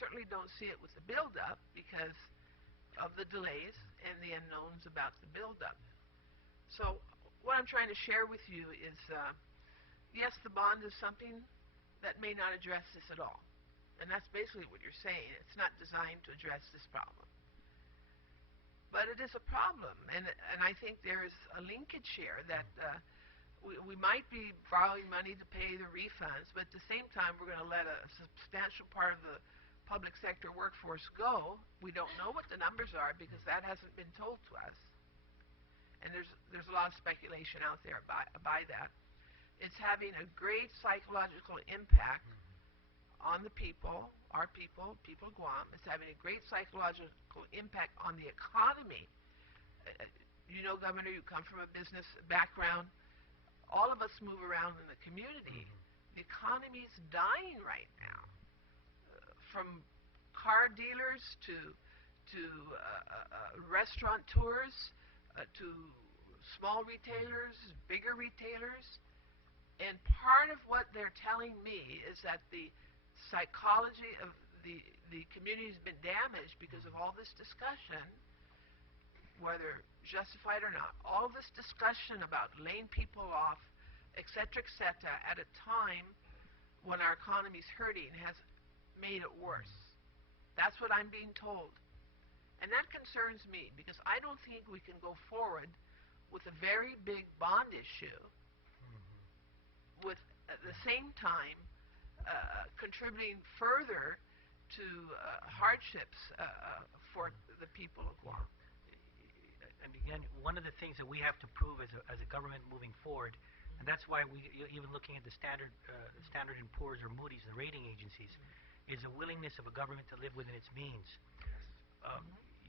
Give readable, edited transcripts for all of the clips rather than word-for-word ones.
certainly don't see it with the build-up because of the delays and the unknowns about the build-up. So what I'm trying to share with you is, yes, the bond is something that may not address this at all. And that's basically what you're saying. It's not designed to address this problem. But it is a problem, and I think there is a linkage here that we might be borrowing money to pay the refunds, but at the same time we're going to let a substantial part of the public sector workforce go. We don't know what the numbers are because that hasn't been told to us. And there's a lot of speculation out there by that. It's having a great psychological impact on the people, our people, people of Guam. It's having a great psychological impact on the economy. You know, Governor, you come from a business background. All of us move around in the community. The economy is dying right now. From car dealers to restaurateurs, to small retailers, bigger retailers. And part of what they're telling me is that the psychology of the community has been damaged because of all this discussion, whether justified or not, all this discussion about laying people off, et cetera, at a time when our economy is hurting has made it worse. That's what I'm being told. And that concerns me because I don't think we can go forward with a very big bond issue with, at the same time, contributing further to hardships for the people of Guam. And again, one of the things that we have to prove as a government moving forward, and that's why even looking at the Standard & Poor's or Moody's, the rating agencies, is a willingness of a government to live within its means.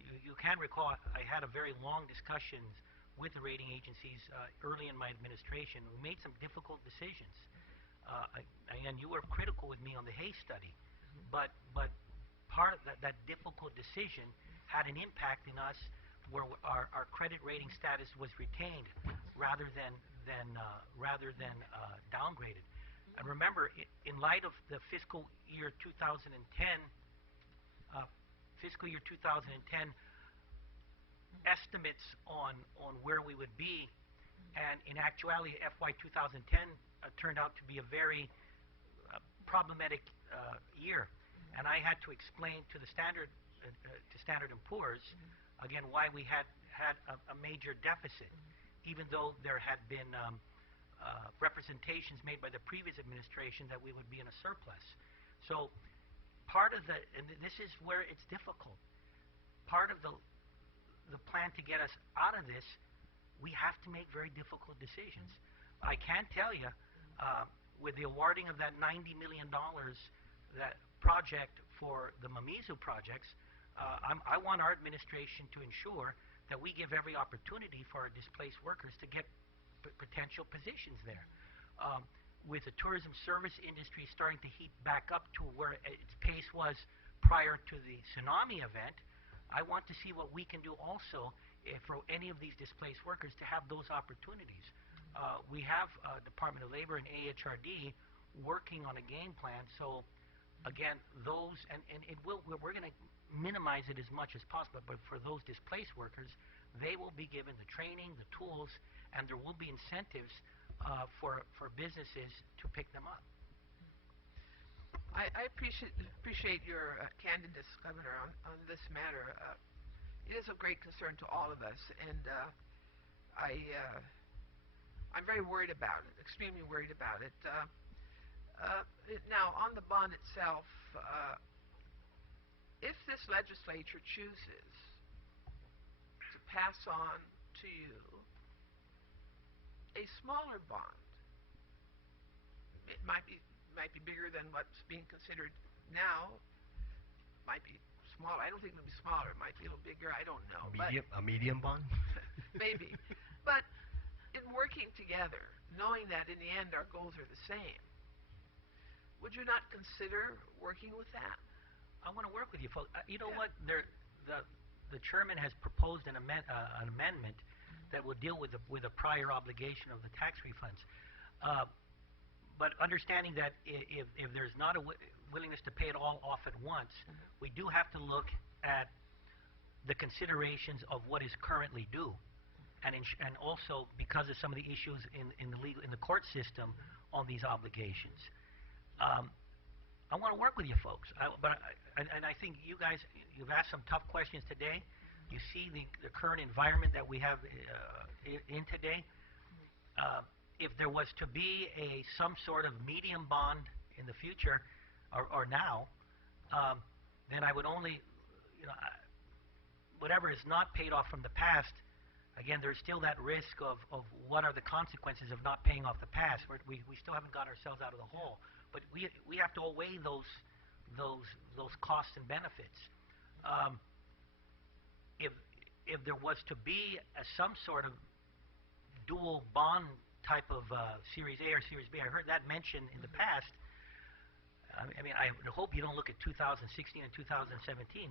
You can recall I had a very long discussions with the rating agencies early in my administration. We made some difficult decisions. And you were critical with me on the Hay study, but part of that difficult decision had an impact in us where our credit rating status was retained rather than downgraded. And remember, in light of the fiscal year 2010 estimates on where we would be, and in actuality, FY 2010 turned out to be a very problematic year, and I had to explain to the Standard & Poor's again why we had a major deficit, even though there had been representations made by the previous administration that we would be in a surplus. So part of and this is where it's difficult. Part of the plan to get us out of this, we have to make very difficult decisions. I can tell you, with the awarding of that $90 million that project for the Mamizu projects, I want our administration to ensure that we give every opportunity for our displaced workers to get potential positions there. With the tourism service industry starting to heat back up to where its pace was prior to the tsunami event, I want to see what we can do also for any of these displaced workers to have those opportunities. We have Department of Labor and AHRD working on a game plan. So again, those and we're going to minimize it as much as possible. But for those displaced workers, they will be given the training, the tools, and there will be incentives for businesses to pick them up. I appreciate your candidness, Governor, on this matter. It is of great concern to all of us, and I'm very worried about it, extremely worried about it. Now, on the bond itself, if this legislature chooses to pass on to you a smaller bond, it might be bigger than what's being considered now, might be small. I don't think it'll be smaller. It might be a little bigger. I don't know. A medium bond? Maybe. But in working together, knowing that in the end our goals are the same, would you not consider working with that? I want to work with you folks. You know what? The chairman has proposed an amendment that will deal with a prior obligation of the tax refunds. But understanding that if there's not willingness to pay it all off at once, we do have to look at the considerations of what is currently due, and also because of some of the issues in the court system on these obligations. I want to work with you folks, and I think you guys, you've asked some tough questions today. You see the current environment that we have in today. If there was to be some sort of medium bond in the future, or now, then I would only, whatever is not paid off from the past, again, there's still that risk of what are the consequences of not paying off the past. We still haven't got ourselves out of the hole, but we have to weigh those costs and benefits. If there was to be some sort of dual bond type of Series A or Series B, I heard that mentioned in the past. I mean, I hope you don't look at 2016 and 2017.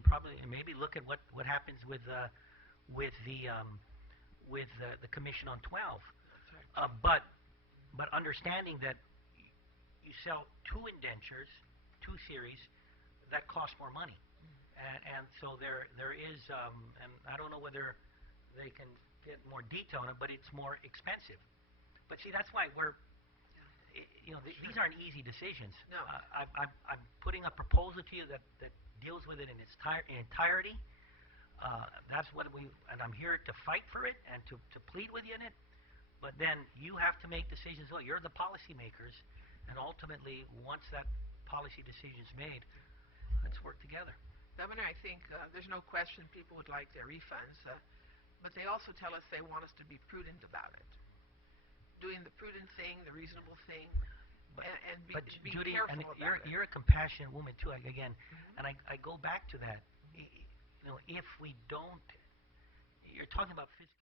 Probably, maybe look at what happens with the Commission on 12. But understanding that you sell two indentures, two series, that costs more money, and so there is, and I don't know whether they can get more detail on it, but it's more expensive. But see, that's why these aren't easy decisions. No. I'm putting a proposal to you that deals with it in its entirety. That's what and I'm here to fight for it and to plead with you in it. But then you have to make decisions. Well, you're the policymakers, and ultimately, once that policy decision is made, let's work together. Governor, I think there's no question people would like their refunds, but they also tell us they want us to be prudent about it. Doing the prudent thing, the reasonable thing, and be Judy, careful and about it. You're a compassionate woman too. Again, and I go back to that. If we don't, you're talking about fiscal.